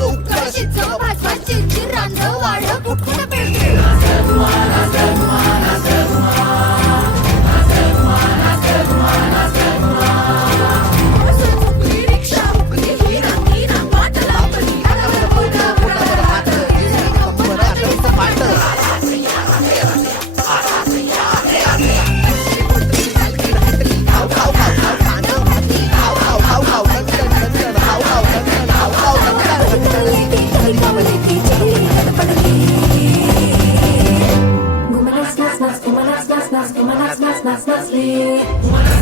कळशीचं भाजवा चिरचिर रांजव वाढ कुठकुठ पिळते रिक्षा हुकली हिरा हिरा वाट लावली हातावर बोलणं पोटावर हात गिरणी कंबर आटळीचं पाट खाऊ खाऊ खाऊ खाऊ खाणं भाकरी खाऊ खाऊ खाऊ खाऊ लंडन लंडन खाऊ खाऊ लंडन खाऊ खाऊ London Gumalas nas nas, gumalas nas nas, gumalas nas nas nas,